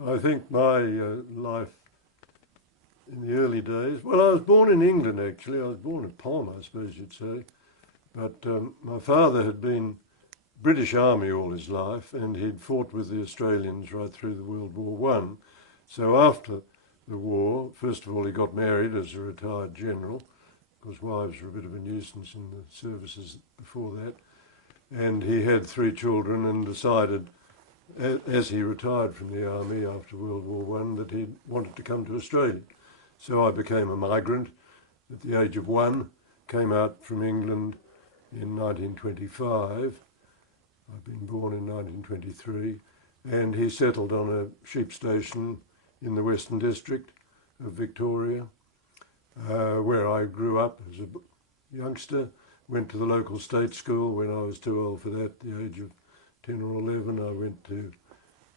I think my life in the early days, well, I was born in England actually. I was born at Palm, I suppose you'd say. But my father had been British Army all his life, and he'd fought with the Australians right through the World War One. So after the war, first of all, he got married as a retired general, because wives were a bit of a nuisance in the services before that. And he had three children and decided, as he retired from the army after World War One, that he wanted to come to Australia. So I became a migrant at the age of 1, came out from England in 1925. I'd been born in 1923, and he settled on a sheep station in the Western District of Victoria, where I grew up as a youngster. Went to the local state school when I was too old for that. At the age of 10 or 11, I went to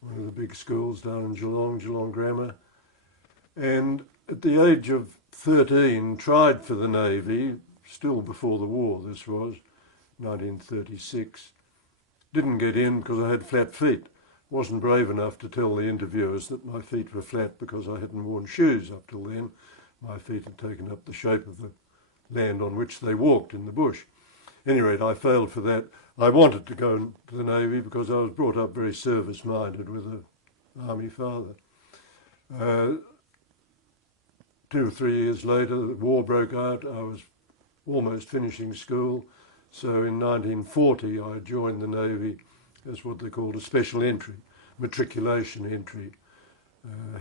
one of the big schools down in Geelong Grammar, and at the age of 13 tried for the Navy, still before the war this was, 1936. Didn't get in because I had flat feet. Wasn't brave enough to tell the interviewers that my feet were flat because I hadn't worn shoes up till then. My feet had taken up the shape of the land on which they walked in the bush. At any rate, I failed for that. I wanted to go to the Navy because I was brought up very service-minded with an army father. 2 or 3 years later, the war broke out. I was almost finishing school. So in 1940, I joined the Navy as what they called a special entry, matriculation entry,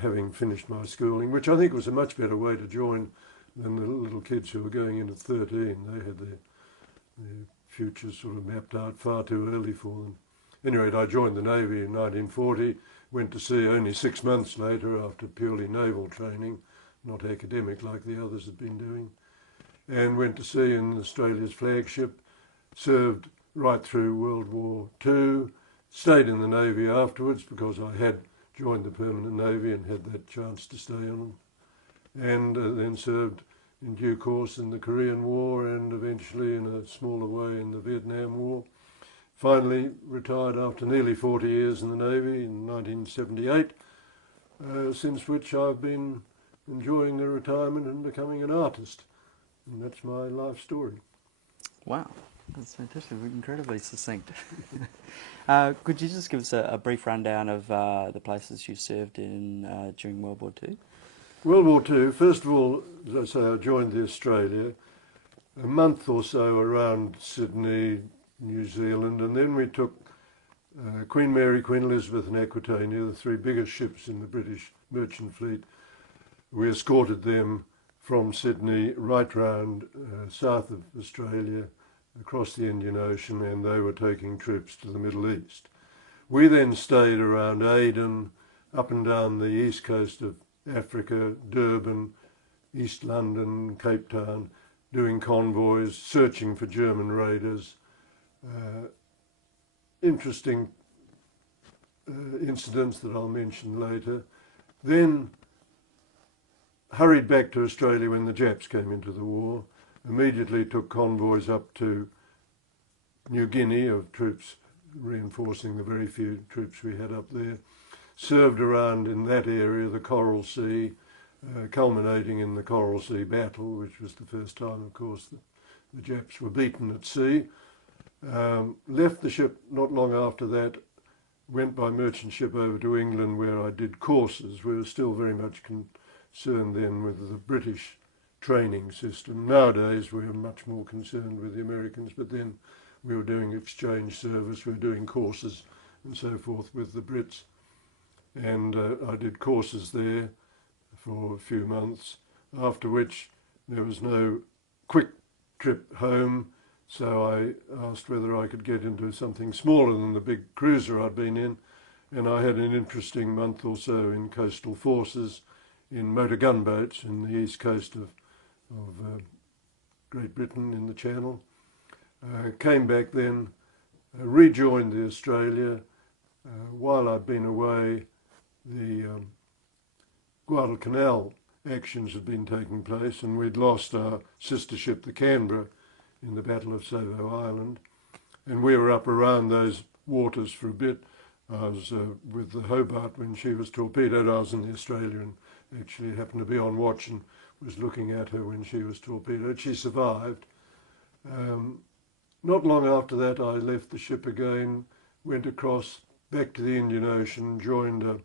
having finished my schooling, which I think was a much better way to join than the little kids who were going in at 13. They had their futures sort of mapped out far too early for them. Anyway, I joined the Navy in 1940, went to sea only 6 months later after purely naval training, not academic like the others had been doing, and went to sea in Australia's flagship, served right through World War II, stayed in the Navy afterwards because I had joined the Permanent Navy and had that chance to stay on, and then served in due course in the Korean War and eventually in a smaller way in the Vietnam War. Finally retired after nearly 40 years in the Navy in 1978, since which I've been enjoying the retirement and becoming an artist. And that's my life story. Wow, that's fantastic, incredibly succinct. Could you just give us a brief rundown of the places you served in during World War II? World War II, first of all, as I say, I joined the Australia, a month or so around Sydney, New Zealand, and then we took Queen Mary, Queen Elizabeth and Aquitania, the three biggest ships in the British merchant fleet. We escorted them from Sydney right round south of Australia, across the Indian Ocean, and they were taking troops to the Middle East. We then stayed around Aden, up and down the east coast of Africa, Durban, East London, Cape Town, doing convoys, searching for German raiders. Interesting incidents that I'll mention later. Then hurried back to Australia when the Japs came into the war, immediately took convoys up to New Guinea of troops reinforcing the very few troops we had up there. Served around in that area, the Coral Sea, culminating in the Coral Sea battle, which was the first time, of course, the Japs were beaten at sea. Left the ship not long after that, went by merchant ship over to England where I did courses. We were still very much concerned then with the British training system. Nowadays we're much more concerned with the Americans, but then we were doing exchange service, we were doing courses and so forth with the Brits. And I did courses there for a few months, after which there was no quick trip home, so I asked whether I could get into something smaller than the big cruiser I'd been in, and I had an interesting month or so in coastal forces, in motor gunboats in the east coast of Great Britain in the Channel. Came back then, rejoined the Australia. While I'd been away, the Guadalcanal actions had been taking place, and we'd lost our sister ship, the Canberra, in the Battle of Savo Island. And we were up around those waters for a bit. I was with the Hobart when she was torpedoed. I was in the Australia and actually happened to be on watch and was looking at her when she was torpedoed. She survived. Not long after that, I left the ship again, went across back to the Indian Ocean, joined a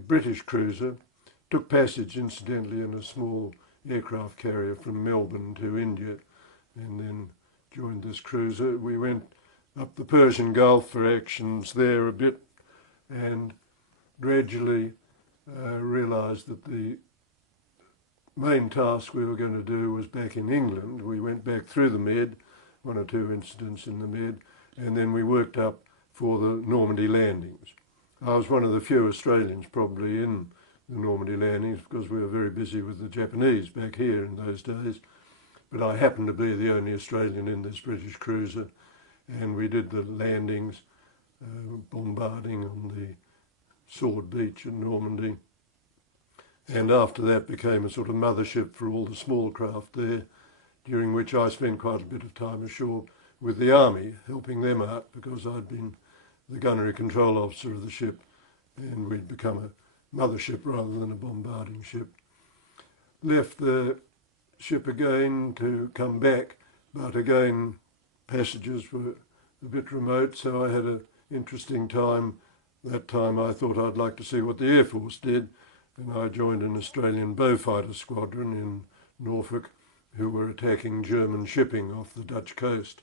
British cruiser, took passage incidentally in a small aircraft carrier from Melbourne to India, and then joined this cruiser. We went up the Persian Gulf for actions there a bit, and gradually realised that the main task we were going to do was back in England. We went back through the Med, one or two incidents in the Med, and then we worked up for the Normandy landings. I was one of the few Australians probably in the Normandy landings because we were very busy with the Japanese back here in those days, but I happened to be the only Australian in this British cruiser, and we did the landings, bombarding on the Sword Beach in Normandy, and after that became a sort of mothership for all the small craft there, during which I spent quite a bit of time ashore with the Army, helping them out because I'd been the gunnery control officer of the ship, and we'd become a mothership rather than a bombarding ship. Left the ship again to come back, but again passages were a bit remote, so I had an interesting time. That time I thought I'd like to see what the Air Force did, and I joined an Australian Beaufighter squadron in Norfolk who were attacking German shipping off the Dutch coast,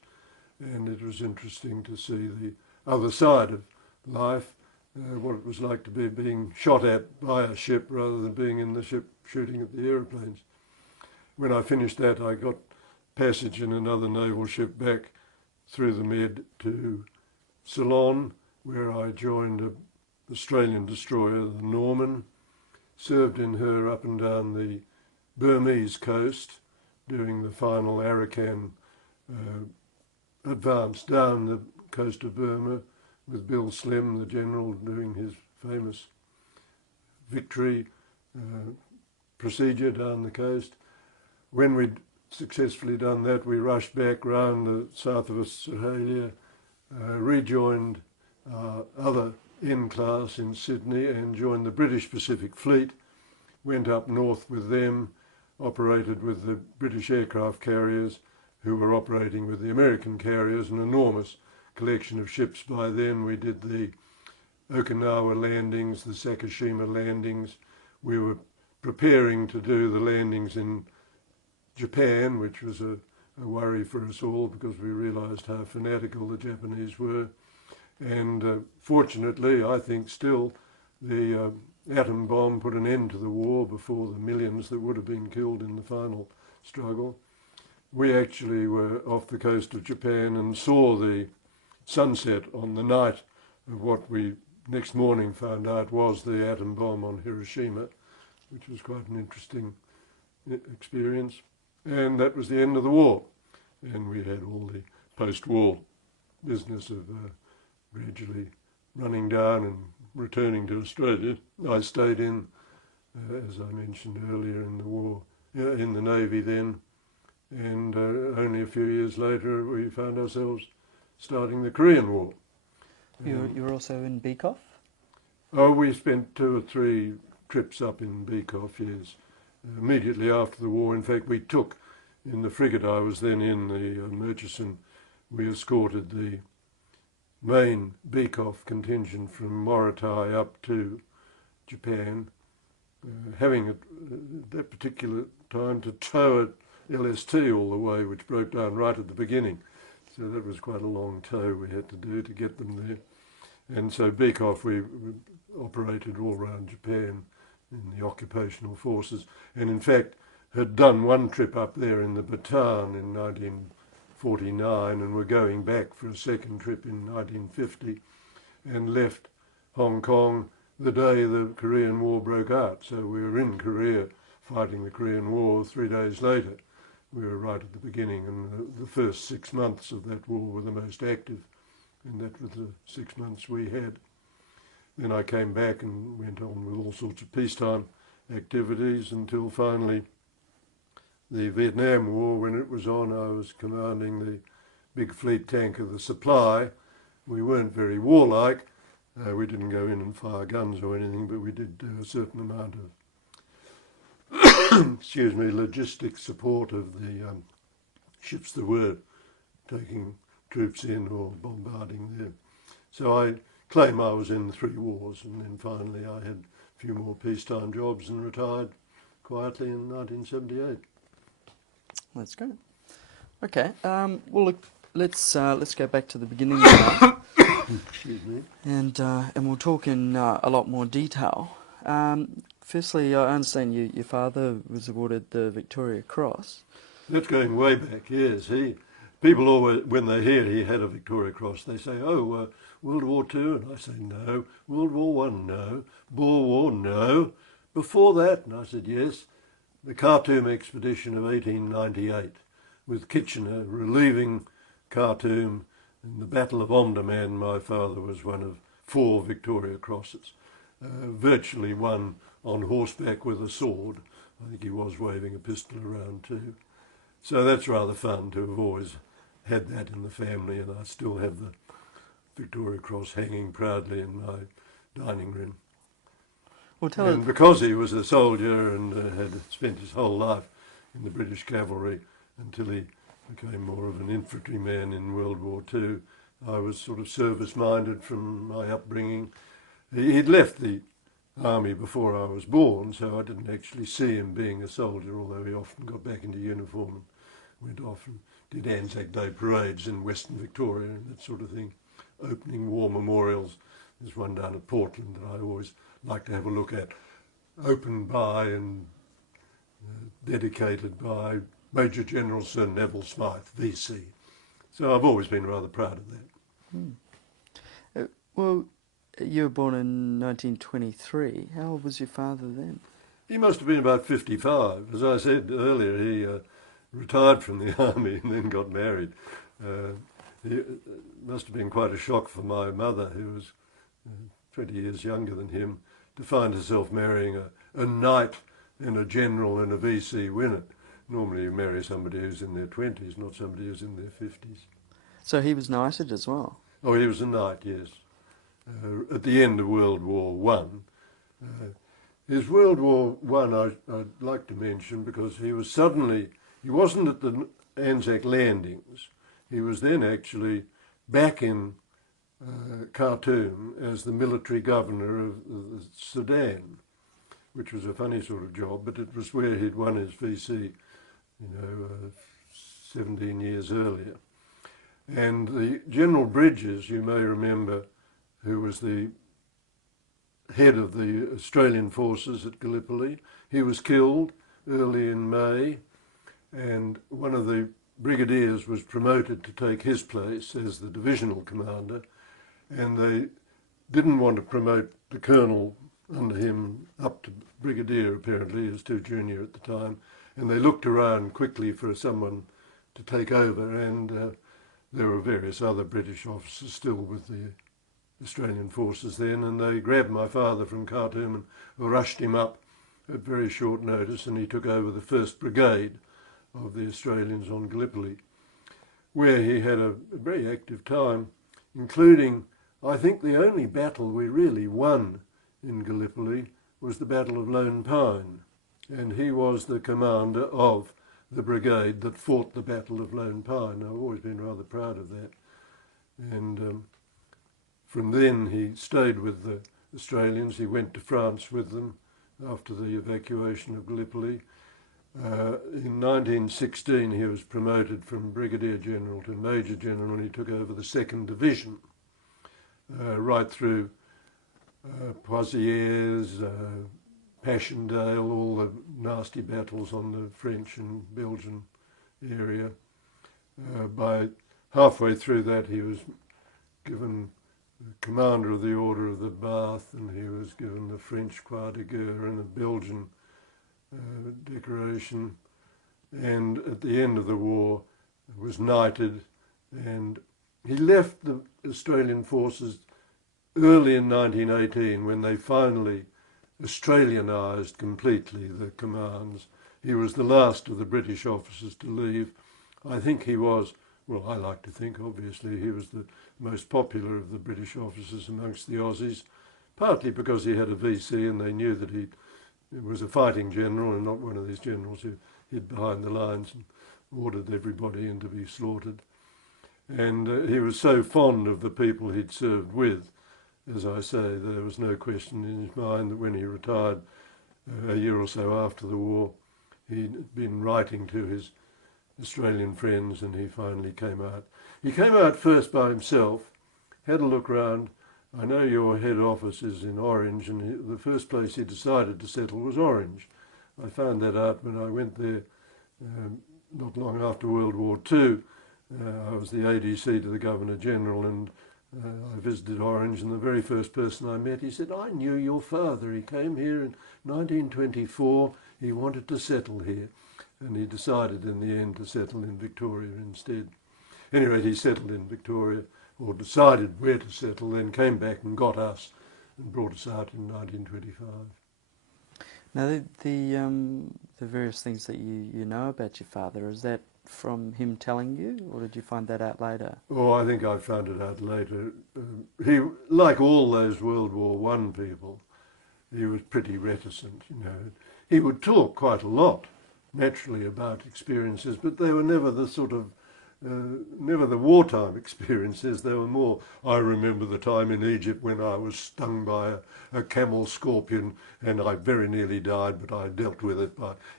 and it was interesting to see the other side of life, what it was like to be being shot at by a ship rather than being in the ship shooting at the aeroplanes. When I finished that, I got passage in another naval ship back through the Med to Ceylon, where I joined an Australian destroyer, the Norman, served in her up and down the Burmese coast, doing the final Arakan advance down the coast of Burma, with Bill Slim, the general, doing his famous victory procedure down the coast. When we'd successfully done that, we rushed back round the south of Australia, rejoined other N-class in Sydney and joined the British Pacific Fleet, went up north with them, operated with the British aircraft carriers who were operating with the American carriers, an enormous collection of ships by then. We did the Okinawa landings, the Sakashima landings. We were preparing to do the landings in Japan, which was a worry for us all because we realised how fanatical the Japanese were. And fortunately, I think still, the atom bomb put an end to the war before the millions that would have been killed in the final struggle. We actually were off the coast of Japan and saw the sunset on the night of what we next morning found out was the atom bomb on Hiroshima, which was quite an interesting experience. And that was the end of the war. And we had all the post-war business of gradually running down and returning to Australia. I stayed in, as I mentioned earlier, in the war, in the Navy then, and only a few years later we found ourselves starting the Korean War. You were also in Beecroft? Oh, we spent 2 or 3 trips up in Beecroft, yes. Immediately after the war, in fact, we took, in the frigate I was then in, the Murchison, we escorted the main Beecroft contingent from Morotai up to Japan, having at that particular time to tow a LST all the way, which broke down right at the beginning. So that was quite a long tow we had to do to get them there. And so Beecroft, we operated all around Japan in the occupational forces, and in fact had done one trip up there in the Bataan in 1949 and were going back for a second trip in 1950 and left Hong Kong the day the Korean War broke out. So we were in Korea fighting the Korean War 3 days later. We were right at the beginning, and the first 6 months of that war were the most active, and that was the 6 months we had. Then I came back and went on with all sorts of peacetime activities until finally the Vietnam War, when it was on, I was commanding the big fleet tanker, the Supply, We weren't very warlike. We didn't go in and fire guns or anything, but we did do a certain amount of, excuse me, logistic support of the ships that were taking troops in or bombarding them. So I claim I was in 3 wars, and then finally I had a few more peacetime jobs and retired quietly in 1978. That's good. Okay. Well, look, let's go back to the beginning now, Excuse me. and we'll talk in a lot more detail. Firstly, I understand your father was awarded the Victoria Cross. That's going way back, yes. People always, when they hear he had a Victoria Cross, they say, oh, World War Two? And I say, no. World War One? No. Boer War? No. Before that? And I said, yes. The Khartoum expedition of 1898, with Kitchener relieving Khartoum in the Battle of Omdurman. My father was one of 4 Victoria Crosses, virtually one on horseback with a sword. I think he was waving a pistol around too. So that's rather fun to have always had that in the family, and I still have the Victoria Cross hanging proudly in my dining room. Well, tell And us. because he was a soldier and had spent his whole life in the British cavalry until he became more of an infantryman in World War Two, I was sort of service-minded from my upbringing. He'd left the army before I was born, so I didn't actually see him being a soldier, although he often got back into uniform and went off and did Anzac Day parades in Western Victoria and that sort of thing, opening war memorials. There's one down at Portland that I always like to have a look at, opened by and dedicated by Major General Sir Neville Smyth, VC. So I've always been rather proud of that. Well, you were born in 1923. How old was your father then? He must have been about 55. As I said earlier, he retired from the army and then got married. It must have been quite a shock for my mother, who was 20 years younger than him, to find herself marrying a knight and a general and a VC winner. Normally you marry somebody who's in their 20s, not somebody who's in their 50s. So he was knighted as well? Oh, he was a knight, yes. At the end of World War One. His World War One I'd like to mention because he wasn't at the Anzac landings. He was then actually back in Khartoum as the military governor of the Sudan, which was a funny sort of job, but it was where he'd won his VC, 17 years earlier. And the General Bridges, you may remember, who was the head of the Australian forces at Gallipoli, he was killed early in May, and one of the brigadiers was promoted to take his place as the divisional commander, and they didn't want to promote the colonel under him up to brigadier, apparently. He was too junior at the time, and they looked around quickly for someone to take over, and there were various other British officers still with the Australian forces then, and they grabbed my father from Khartoum and rushed him up at very short notice, and he took over the 1st Brigade of the Australians on Gallipoli, where he had a very active time, including, I think, the only battle we really won in Gallipoli was the Battle of Lone Pine, and he was the commander of the brigade that fought the Battle of Lone Pine. I've always been rather proud of that. And from then he stayed with the Australians. He went to France with them after the evacuation of Gallipoli. In 1916 he was promoted from Brigadier General to Major General, and he took over the 2nd Division, right through Poitiers, Passchendaele, all the nasty battles on the French and Belgian area. By halfway through that he was given the commander of the Order of the Bath, and he was given the French Croix de Guerre and the Belgian decoration, and at the end of the war was knighted, and he left the Australian forces early in 1918 when they finally Australianised completely the commands. He was the last of the British officers to leave. I think he was well, I like to think, obviously, he was the most popular of the British officers amongst the Aussies, partly because he had a VC and they knew that he was a fighting general and not one of these generals who hid behind the lines and ordered everybody in to be slaughtered. And he was so fond of the people he'd served with, as I say, there was no question in his mind that when he retired a year or so after the war, he'd been writing to his Australian friends and he finally came out. He came out first by himself, had a look round. I know your head office is in Orange, and the first place he decided to settle was Orange. I found that out when I went there not long after World War II. I was the ADC to the Governor-General, and I visited Orange, and the very first person I met, he said, "I knew your father. He came here in 1924. He wanted to settle here." And he decided in the end to settle in Victoria instead. Anyway, he settled in Victoria, or decided where to settle, then came back and got us and brought us out in 1925. Now, the various things that you know about your father, is that from him telling you, or did you find that out later? Oh, I think I found it out later. He, like all those World War I people, he was pretty reticent, you know. He would talk quite a lot, naturally, about experiences, but they were never the sort of never the wartime experiences. They were more, I remember the time in Egypt when I was stung by a camel scorpion and I very nearly died, but I dealt with it.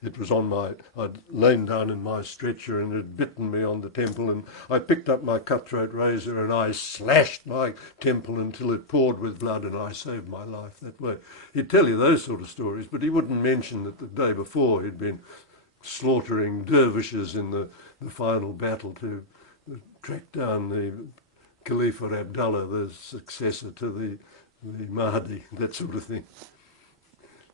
It was on I'd lain down in my stretcher and it had bitten me on the temple, and I picked up my cutthroat razor and I slashed my temple until it poured with blood, and I saved my life that way. He'd tell you those sort of stories, but he wouldn't mention that the day before he'd been slaughtering dervishes in the final battle to track down the Khalifa Abdullah, the successor to the Mahdi, that sort of thing.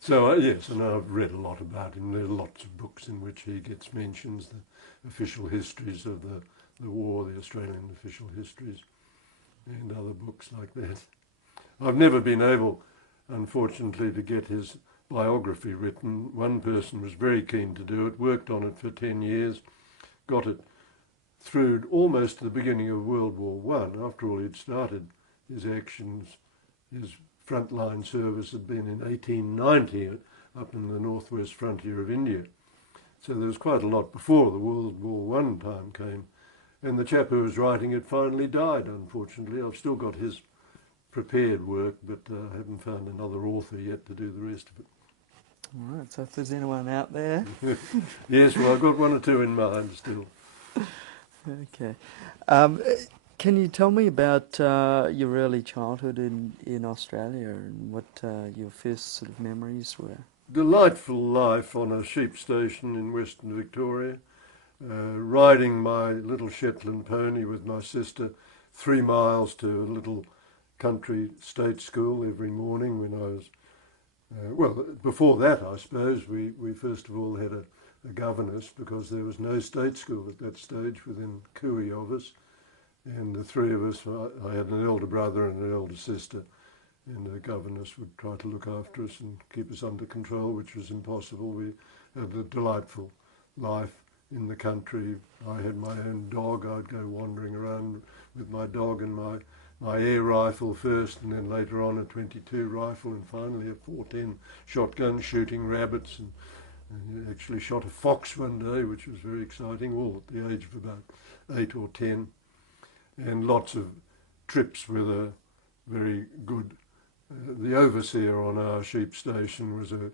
So yes, and I've read a lot about him. There are lots of books in which he gets mentions, the official histories of the war, the Australian official histories, and other books like that. I've never been able, unfortunately, to get his biography written. One person was very keen to do it, worked on it for 10 years, got it through almost to the beginning of World War I. After all, he'd started his actions, his frontline service had been in 1890 up in the northwest frontier of India. So there was quite a lot before the World War I time came. And the chap who was writing it finally died, unfortunately. I've still got his prepared work, but I haven't found another author yet to do the rest of it. All right, so if there's anyone out there... Yes, well, I've got one or two in mind still. Okay. Can you tell me about your early childhood in Australia and what your first sort of memories were? Delightful life on a sheep station in Western Victoria, riding my little Shetland pony with my sister 3 miles to a little country state school every morning when I was, well, before that I suppose, we first of all had a governess because there was no state school at that stage within cooey of us. And the three of us, I had an elder brother and an elder sister, and the governess would try to look after us and keep us under control, which was impossible. We had a delightful life in the country. I had my own dog. I'd go wandering around with my dog and my air rifle first, and then later on a .22 rifle, and finally a .410 shotgun, shooting rabbits, and actually shot a fox one day, which was very exciting, all at the age of about 8 or 10. And lots of trips with a very good, the overseer on our sheep station was an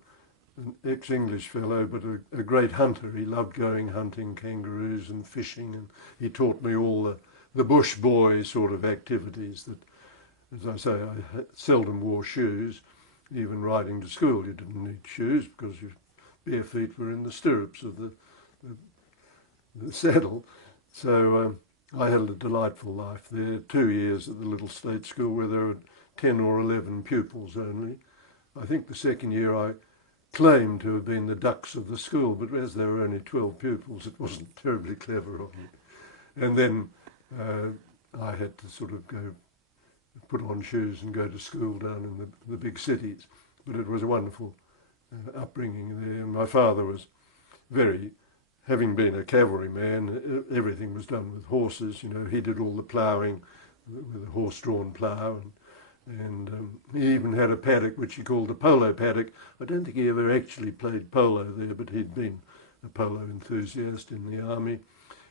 ex-English fellow, but a great hunter. He loved going hunting kangaroos and fishing, and he taught me all the bush boy sort of activities that, as I say, I seldom wore shoes. Even riding to school you didn't need shoes because your bare feet were in the stirrups of the saddle. So I had a delightful life there, 2 years at the little state school where there were 10 or 11 pupils only. I think the second year I claimed to have been the dux of the school, but as there were only 12 pupils, it wasn't terribly clever of me. And then I had to sort of go put on shoes and go to school down in the big cities. But it was a wonderful upbringing there. And my father was very having been a cavalryman, everything was done with horses. You know, he did all the ploughing with a horse-drawn plough, and he even had a paddock which he called the polo paddock. I don't think he ever actually played polo there, but he'd been a polo enthusiast in the army.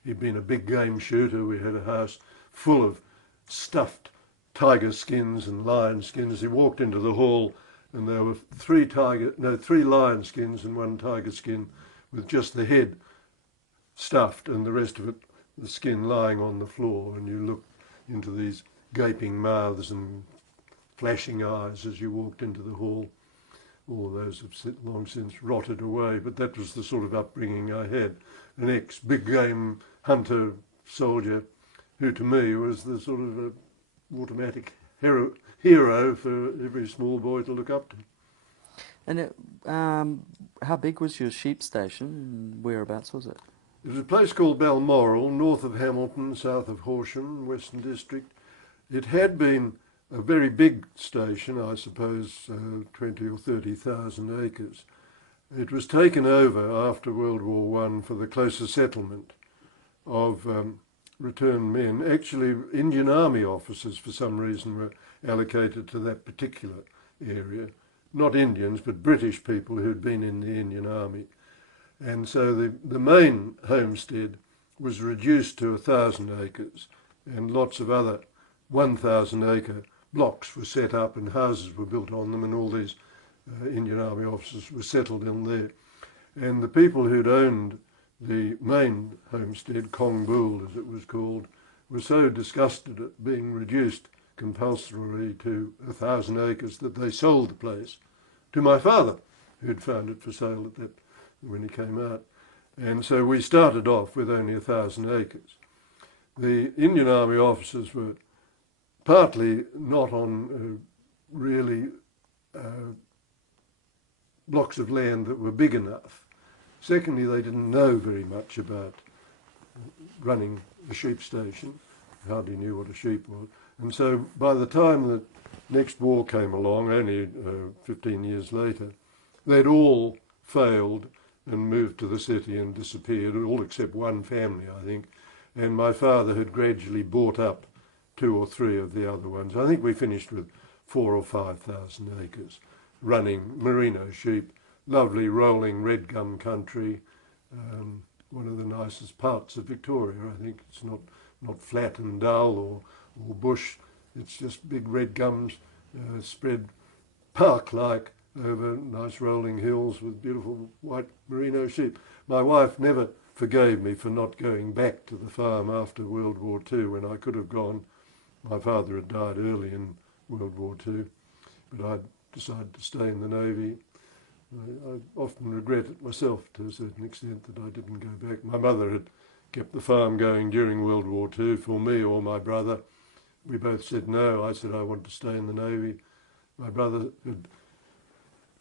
He'd been a big game shooter. We had a house full of stuffed tiger skins and lion skins. He walked into the hall and there were three lion skins and one tiger skin with just the head stuffed and the rest of it, the skin lying on the floor. And you looked into these gaping mouths and flashing eyes as you walked into the hall. All those have long since rotted away, but that was the sort of upbringing I had. An ex-big game hunter soldier who to me was the sort of automatic hero for every small boy to look up to. And how big was your sheep station and whereabouts was it? It was a place called Balmoral, north of Hamilton, south of Horsham, Western District. It had been a very big station, I suppose 20 or 30,000 acres. It was taken over after World War I for the closer settlement of returned men. Actually, Indian Army officers for some reason were allocated to that particular area. Not Indians, but British people who'd been in the Indian Army. And so the main homestead was reduced to 1,000 acres, and lots of other 1,000 acre blocks were set up and houses were built on them, and all these Indian Army officers were settled in there. And the people who'd owned the main homestead, Kongbool as it was called, were so disgusted at being reduced compulsorily to 1,000 acres that they sold the place to my father, who'd found it for sale at that when he came out. And so we started off with only 1,000 acres. The Indian Army officers were partly not on really blocks of land that were big enough. Secondly, they didn't know very much about running a sheep station, hardly knew what a sheep was. And so by the time the next war came along, only 15 years later, they'd all failed and moved to the city and disappeared, all except one family, I think. And my father had gradually bought up 2 or 3 of the other ones. I think we finished with 4,000 or 5,000 acres, running merino sheep, lovely rolling red gum country, one of the nicest parts of Victoria. I think it's not flat and dull or bush. It's just big red gums spread park-like over nice rolling hills with beautiful white merino sheep. My wife never forgave me for not going back to the farm after World War II when I could have gone. My father had died early in World War II, but I decided to stay in the Navy. I often regret it myself to a certain extent that I didn't go back. My mother had kept the farm going during World War II for me or my brother. We both said no. I said I wanted to stay in the Navy. My brother had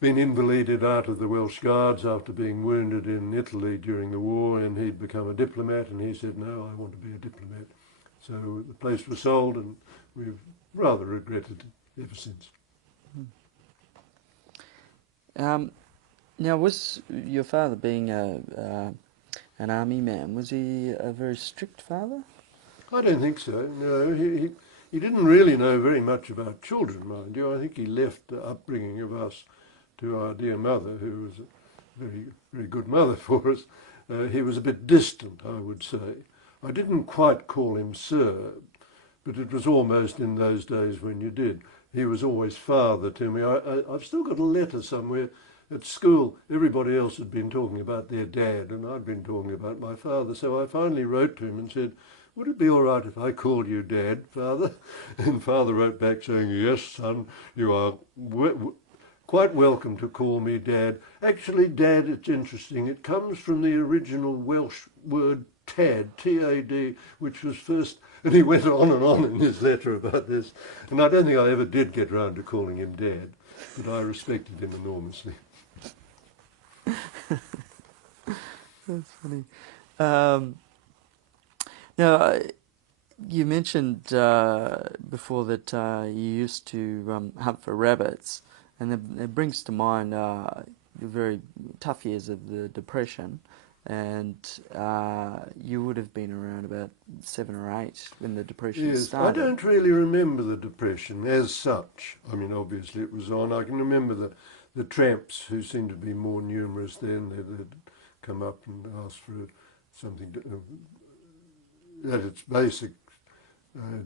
been invalided out of the Welsh Guards after being wounded in Italy during the war, and he'd become a diplomat, and he said, no, I want to be a diplomat. So the place was sold, and we've rather regretted it ever since. Now, was your father being an army man, was he a very strict father? I don't think so, no. He didn't really know very much about children, mind you. I think he left the upbringing of us to our dear mother, who was a very, very good mother for us. He was a bit distant, I would say. I didn't quite call him sir, but it was almost in those days when you did. He was always father to me. I've still got a letter somewhere. At school, everybody else had been talking about their dad, and I'd been talking about my father. So I finally wrote to him and said, would it be all right if I called you Dad, Father? And Father wrote back saying, yes, son, you are quite welcome to call me Dad. Actually, Dad, it's interesting. It comes from the original Welsh word tad, T-A-D, which was first... And he went on in his letter about this. And I don't think I ever did get round to calling him Dad, but I respected him enormously. That's funny. Now, you mentioned before that you used to hunt for rabbits, and it brings to mind the very tough years of the Depression. and you would have been around about 7 or 8 when the Depression Yes, I started. don't really remember the Depression as such. I mean, obviously it was on. I can remember the tramps who seemed to be more numerous then. They'd come up and ask for something at its basic,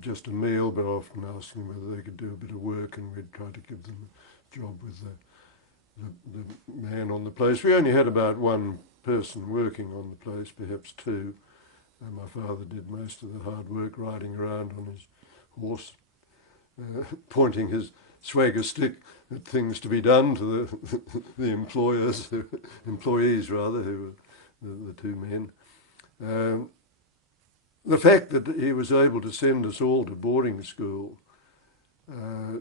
just a meal, but often asking whether they could do a bit of work, and we'd try to give them a job with the man on the place. We only had about one person working on the place, perhaps two. My father did most of the hard work, riding around on his horse, pointing his swagger stick at things to be done to the employees rather, who were the two men. The fact that he was able to send us all to boarding school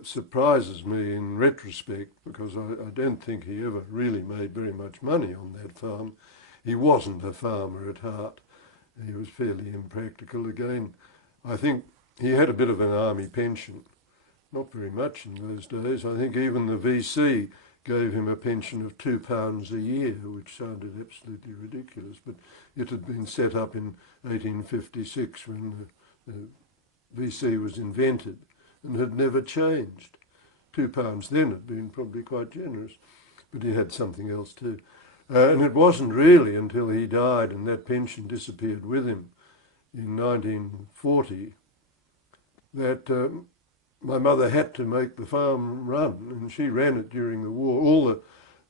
surprises me in retrospect, because I don't think he ever really made very much money on that farm. He wasn't a farmer at heart. He was fairly impractical. Again, I think he had a bit of an army pension, not very much in those days. I think even the VC gave him a pension of £2 a year, which sounded absolutely ridiculous, but it had been set up in 1856 when the VC was invented and had never changed. £2 then had been probably quite generous, but he had something else too. And it wasn't really until he died and that pension disappeared with him in 1940 that my mother had to make the farm run, and she ran it during the war. All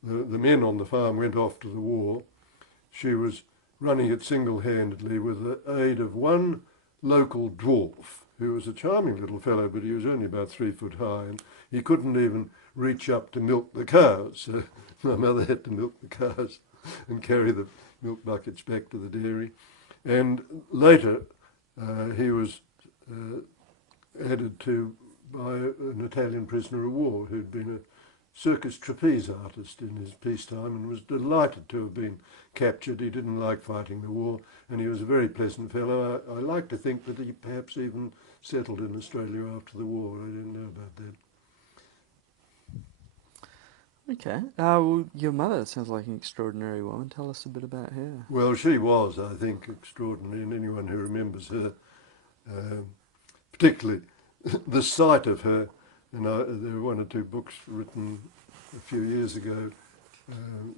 the men on the farm went off to the war. She was running it single-handedly with the aid of one local dwarf, who was a charming little fellow, but he was only about 3 foot high, and he couldn't even reach up to milk the cows. So my mother had to milk the cows and carry the milk buckets back to the dairy. And later he was added to by an Italian prisoner of war who'd been a circus trapeze artist in his peacetime and was delighted to have been captured. He didn't like fighting the war, and he was a very pleasant fellow. I like to think that he perhaps even settled in Australia after the war. I don't know about that. Okay. Well, your mother sounds like an extraordinary woman. Tell us a bit about her. Well, she was, I think, extraordinary, and anyone who remembers her, particularly the sight of her, and there were 1 or 2 books written a few years ago,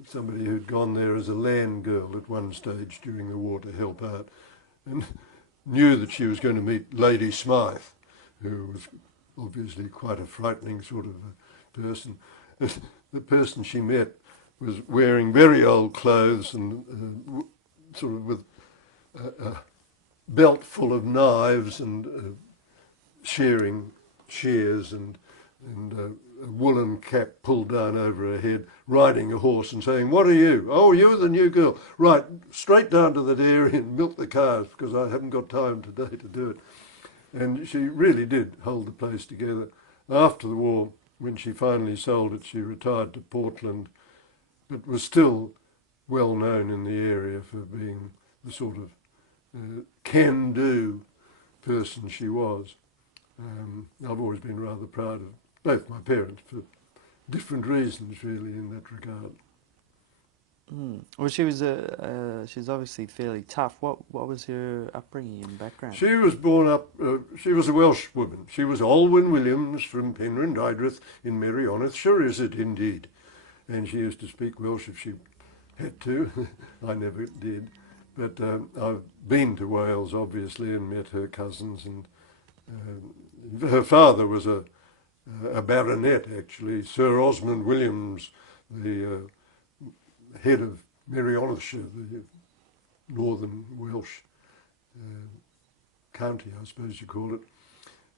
somebody who'd gone there as a land girl at one stage during the war to help out, and knew that she was going to meet Lady Smyth, who was obviously quite a frightening sort of person. The person she met was wearing very old clothes and sort of with a belt full of knives and shears and a woolen cap pulled down over her head, riding a horse and saying, "What are you? Oh, you're the new girl. Right, straight down to the dairy and milk the cows, because I haven't got time today to do it." And she really did hold the place together. After the war, when she finally sold it, she retired to Portland, but was still well known in the area for being the sort of can-do person she was. I've always been rather proud of both my parents for different reasons, really, in that regard. Well, she's obviously fairly tough. What was her upbringing and background? She was born up, she was a Welsh woman. She was Olwyn Williams from Penrhyn Didrith in Merionethshire, is it indeed? And she used to speak Welsh if she had to. I never did. But I've been to Wales, obviously, and met her cousins. And her father was a baronet, actually, Sir Osmond Williams, the head of Merionethshire, the northern Welsh county, I suppose you call it.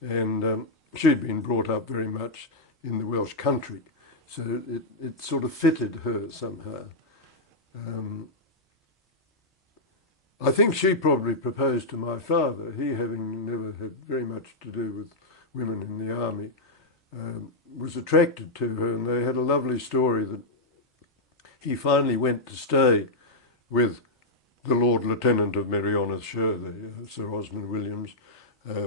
And she'd been brought up very much in the Welsh country, so it sort of fitted her somehow. I think she probably proposed to my father, he having never had very much to do with women in the army, was attracted to her, and they had a lovely story that he finally went to stay with the Lord Lieutenant of Merionethshire, Sir Osmond Williams,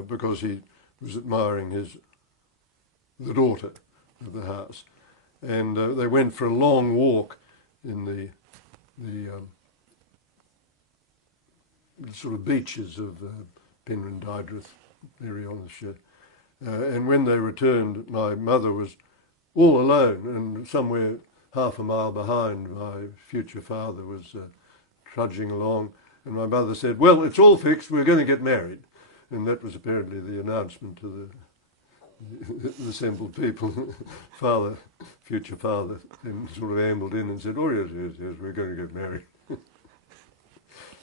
because he was admiring the daughter of the house. And they went for a long walk in the sort of beaches of Penryn Dacre area on the shore. And when they returned, my mother was all alone, and somewhere half a mile behind, my future father was trudging along, and my mother said, "Well, it's all fixed, we're going to get married." And that was apparently the announcement to the assembled people. Father, future father, then sort of ambled in and said, "Oh yes, yes, yes, we're going to get married."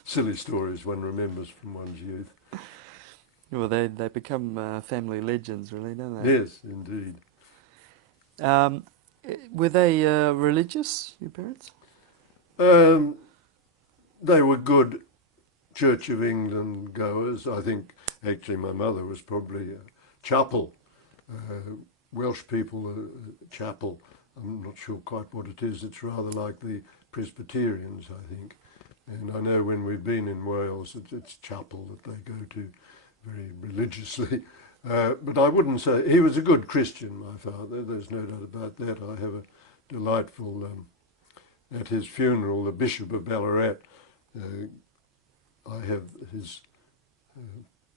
Silly stories one remembers from one's youth. Well, they become family legends, really, don't they? Yes, indeed. Were they religious, your parents? They were good Church of England goers. I think actually my mother was probably a chapel. Welsh people, chapel. I'm not sure quite what it is. It's rather like the Presbyterians, I think. And I know when we've been in Wales, it's chapel that they go to very religiously. But I wouldn't say he was a good Christian, my father. There's no doubt about that. I have a delightful, at his funeral, the Bishop of Ballarat, I have his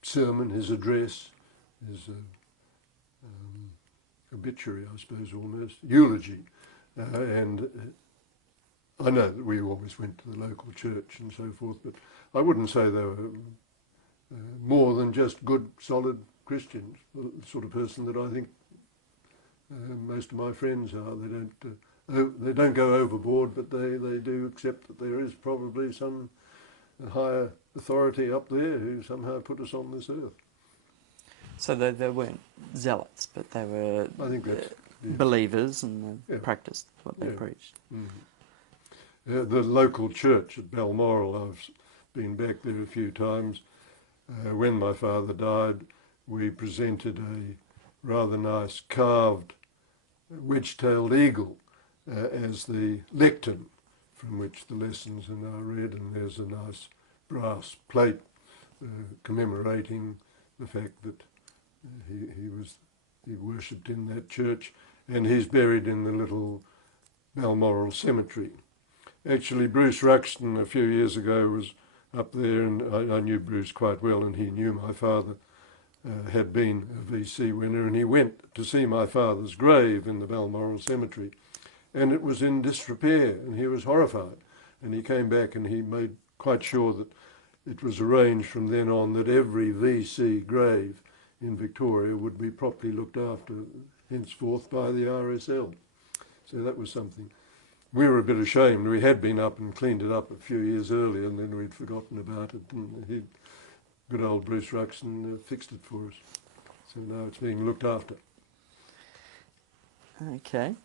sermon, his address, his obituary, I suppose, almost, eulogy. And I know that we always went to the local church and so forth, but I wouldn't say they were more than just good, solid Christians, the sort of person that I think most of my friends are. They don't go overboard, but they do accept that there is probably some higher authority up there who somehow put us on this earth. So they weren't zealots, but they were I think that's believers, and they Yeah. practiced what they Yeah. preached. Mm-hmm. The local church at Balmoral, I've been back there a few times. When my father died, we presented a rather nice carved wedge-tailed eagle as the lectern from which the lessons are now read, and there's a nice brass plate commemorating the fact that he worshipped in that church, and he's buried in the little Balmoral cemetery. Actually, Bruce Ruxton a few years ago was up there, and I knew Bruce quite well, and he knew my father had been a VC winner, and he went to see my father's grave in the Balmoral cemetery, and it was in disrepair, and he was horrified. And he came back and he made quite sure that it was arranged from then on that every VC grave in Victoria would be properly looked after henceforth by the RSL. So that was something. We were a bit ashamed. We had been up and cleaned it up a few years earlier, and then we'd forgotten about it. And good old Bruce Ruxton fixed it for us. So now it's being looked after. Okay.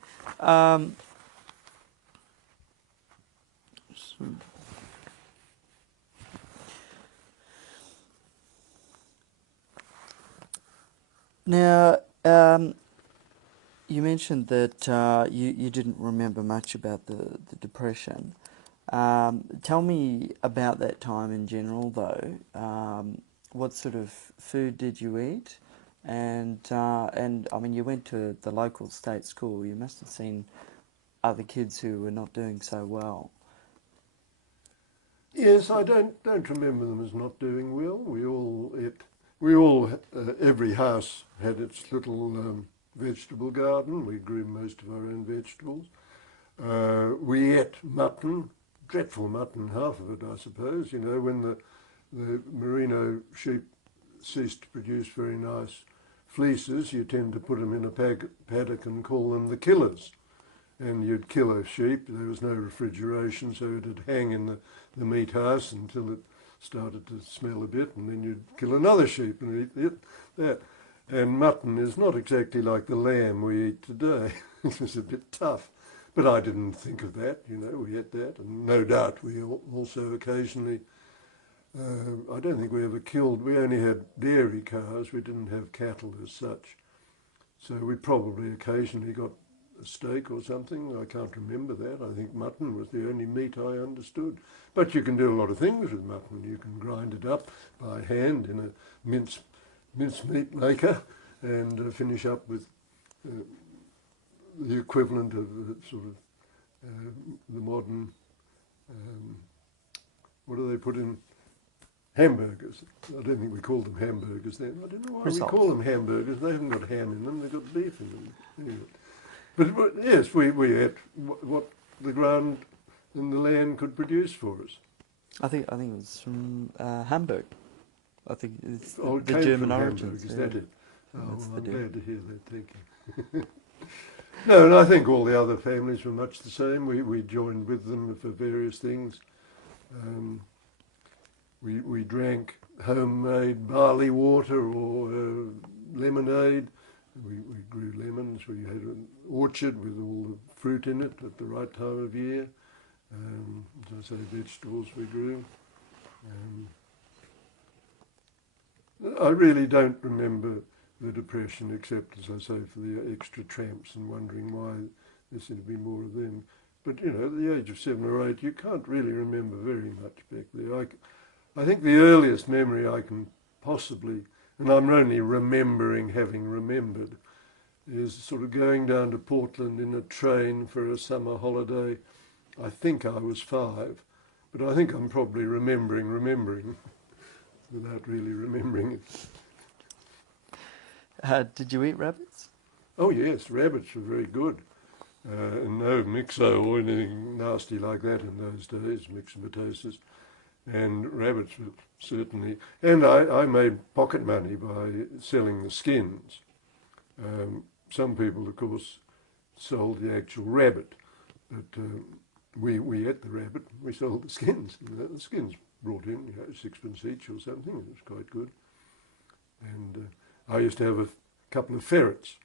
Now, you mentioned that you didn't remember much about the Depression. Tell me about that time in general, though. What sort of food did you eat? And I mean, you went to the local state school. You must have seen other kids who were not doing so well. Yes, I don't remember them as not doing well. We all every house had its little vegetable garden. We grew most of our own vegetables. We ate mutton, dreadful mutton, half of it, I suppose. You know, when the merino sheep ceased to produce very nice fleeces, you tend to put them in a paddock and call them the killers. And you'd kill a sheep. There was no refrigeration, so it'd hang in the meat house until it started to smell a bit, and then you'd kill another sheep and eat that. And mutton is not exactly like the lamb we eat today. It was a bit tough. But I didn't think of that, you know, we ate that. And no doubt we also occasionally, I don't think we ever killed, we only had dairy cows, we didn't have cattle as such. So we probably occasionally got a steak or something. I can't remember that. I think mutton was the only meat I understood. But you can do a lot of things with mutton. You can grind it up by hand in a mincemeat maker and finish up with the equivalent of sort of the modern, what do they put in? hamburgers. I don't think we called them hamburgers then. I don't know why we call them hamburgers. They haven't got ham in them, they've got beef in them. Anyway. But yes, we ate what the ground and the land could produce for us. I think it was from Hamburg. I think it's It the came German from origins. Hamburg, is that it? Oh, That's well, the I'm deal. glad to hear that, thank you. No, and I think all the other families were much the same. We joined with them for various things. We drank homemade barley water or lemonade. We grew lemons. We had an orchard with all the fruit in it at the right time of year. As I say, vegetables we grew. I really don't remember the Depression, except, as I say, for the extra tramps and wondering why there seemed to be more of them. But, you know, at the age of 7 or 8, you can't really remember very much back there. I think the earliest memory I can possibly, and I'm only remembering having remembered, is sort of going down to Portland in a train for a summer holiday. I think I was 5, but I think I'm probably remembering, without really remembering it. Did you eat rabbits? Oh yes, rabbits were very good. And no mixo or anything nasty like that in those days, myxomatosis. And rabbits were certainly... And I made pocket money by selling the skins. Some people, of course, sold the actual rabbit. But we ate the rabbit, we sold the skins. The skins brought in, you know, 6pence each or something. It was quite good. And I used to have a couple of ferrets.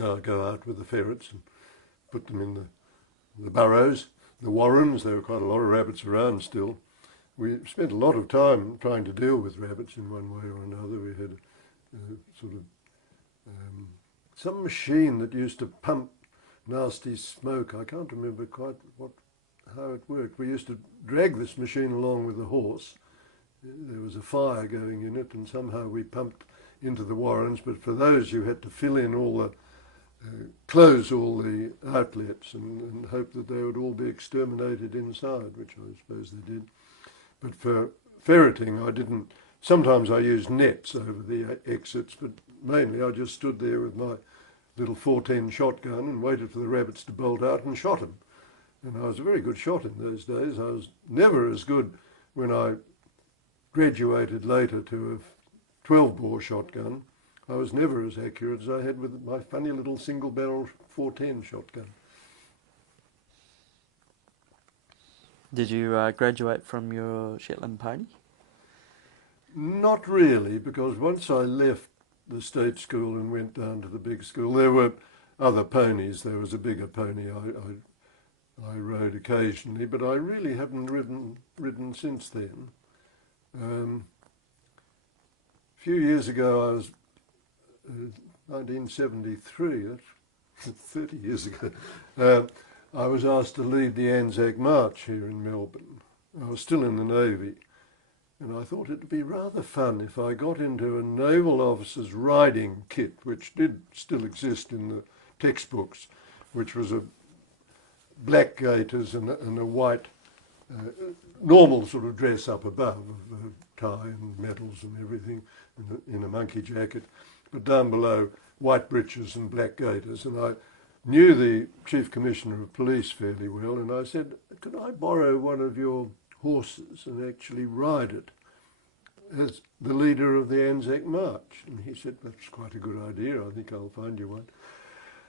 I'd go out with the ferrets and put them in the burrows, the warrens. There were quite a lot of rabbits around still. We spent a lot of time trying to deal with rabbits in one way or another. We had sort of some machine that used to pump nasty smoke. I can't remember quite how it worked. We used to drag this machine along with a horse. There was a fire going in it, and somehow we pumped into the warrens, but for those you had to fill in all the, close all the outlets and hope that they would all be exterminated inside, which I suppose they did. But for ferreting, I didn't. Sometimes I used nets over the exits, but mainly I just stood there with my little 410 shotgun and waited for the rabbits to bolt out and shot them. And I was a very good shot in those days. I was never as good when I graduated later to a 12-bore shotgun. I was never as accurate as I had with my funny little single-barrel 410 shotgun. Did you graduate from your Shetland pony? Not really, because once I left the state school and went down to the big school, there were other ponies. There was a bigger pony I rode occasionally, but I really haven't ridden since then. A few years ago, I was 1973. That's 30 years ago. I was asked to lead the Anzac March here in Melbourne. I was still in the Navy, and I thought it'd be rather fun if I got into a naval officer's riding kit, which did still exist in the textbooks, which was a black gaiters and a white normal sort of dress up above, tie and medals and everything, in a monkey jacket, but down below white breeches and black gaiters. And I knew the Chief Commissioner of Police fairly well, and I said, could I borrow one of your horses and actually ride it as the leader of the Anzac March? And he said, that's quite a good idea, I think I'll find you one.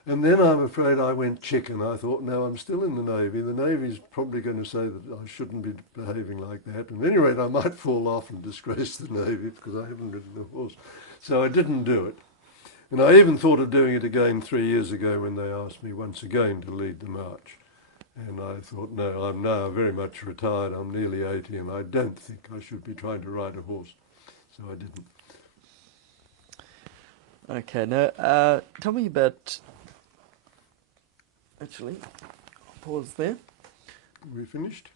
And then I'm afraid I went chicken. I thought, no, I'm still in the Navy. The Navy's probably going to say that I shouldn't be behaving like that. And at any rate, I might fall off and disgrace the Navy because I haven't ridden a horse. So I didn't do it. And I even thought of doing it again 3 years ago when they asked me once again to lead the march. And I thought, no, I'm now very much retired. I'm nearly 80 and I don't think I should be trying to ride a horse. So I didn't. Okay, now tell me about... Actually, I'll pause there. We finished?